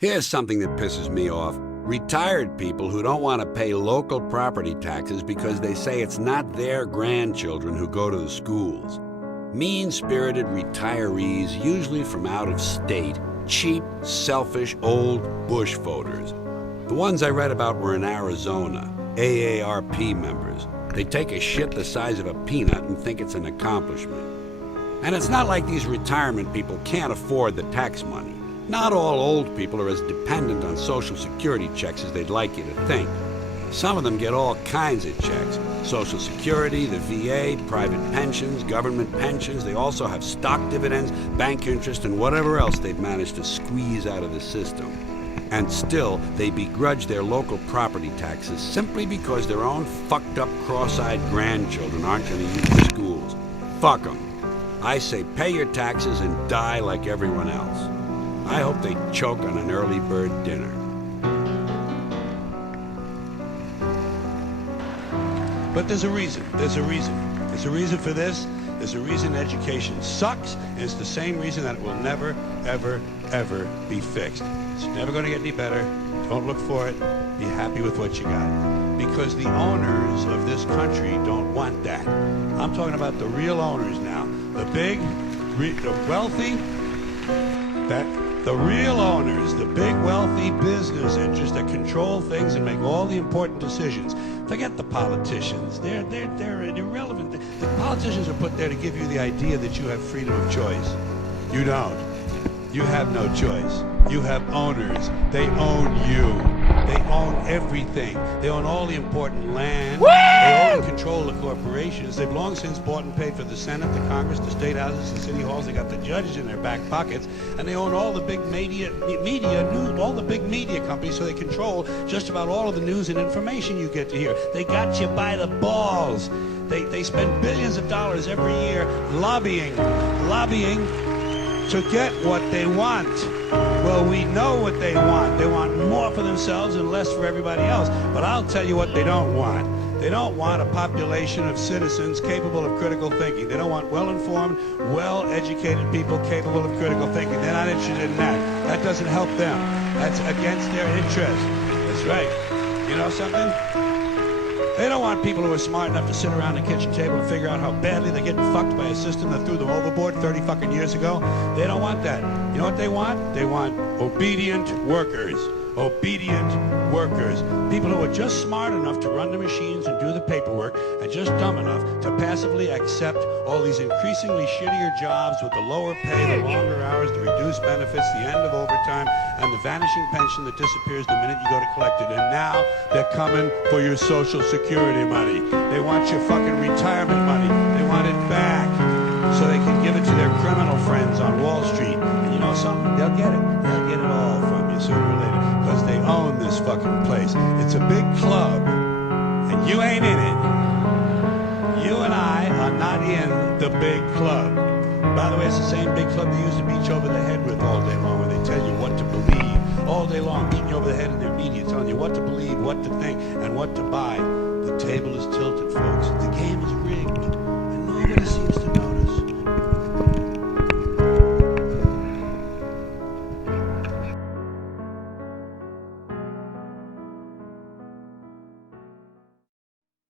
Here's something that pisses me off. Retired people who don't want to pay local property taxes because they say it's not their grandchildren who go to the schools. Mean-spirited retirees, usually from out of state, cheap, selfish, old bush voters. The ones I read about were in Arizona, AARP members. They take a shit the size of a peanut and think it's an accomplishment. And it's not like these retirement people can't afford the tax money. Not all old people are as dependent on Social Security checks as they'd like you to think. Some of them get all kinds of checks. Social Security, the VA, private pensions, government pensions. They also have stock dividends, bank interest, and whatever else they've managed to squeeze out of the system. And still, they begrudge their local property taxes simply because their own fucked up, cross-eyed grandchildren aren't going to use the schools. Fuck them. I say pay your taxes and die like everyone else. I hope they choke on an early bird dinner. But there's a reason. There's a reason. There's a reason for this. There's a reason education sucks, and it's the same reason that it will never, ever, ever be fixed. It's never going to get any better. Don't look for it. Be happy with what you got. Because the owners of this country don't want that. I'm talking about the real owners now. The big, the wealthy, the real owners, the big wealthy business interests that control things and make all the important decisions. Forget the politicians. They're irrelevant. The politicians are put there to give you the idea that you have freedom of choice. You don't. You have no choice. You have owners. They own you. They own everything. They own all the important land. Woo! They own and control the corporations. They've long since bought and paid for the Senate, the Congress, the state houses, the city halls. They got the judges in their back pockets, and they own all the big media news, all the big media companies. So they control just about all of the news and information you get to hear. They got you by the balls. They spend billions of dollars every year lobbying to get what they want. Well, we know what they want. They want more for themselves and less for everybody else. But I'll tell you what they don't want. They don't want a population of citizens capable of critical thinking. They don't want well-informed, well-educated people capable of critical thinking. They're not interested in that. That doesn't help them. That's against their interest. That's right. You know something? They don't want people who are smart enough to sit around the kitchen table and figure out how badly they're getting fucked by a system that threw them overboard 30 fucking years ago. They don't want that. You know what they want? They want obedient workers. Obedient workers. People who are just smart enough to run the machines and do the paperwork and just dumb enough to passively accept all these increasingly shittier jobs with the lower pay, the longer hours, the reduced benefits, the end of overtime, and the vanishing pension that disappears the minute you go to collect it. And now they're coming for your Social Security money. They want your fucking retirement money. They want it back so they can give it to their criminal friends on Wall Street. And you know something? They'll get it. They'll get it all from you sooner or later. Because they own this fucking place. It's a big club, and you ain't in it. You and I are not in the big club. By the way, it's the same big club they used to beat you over the head with all day long when they tell you what to believe. All day long, beating you over the head in their media, telling you what to believe, what to think, and what to buy. The table is tilted, folks. The game is rigged.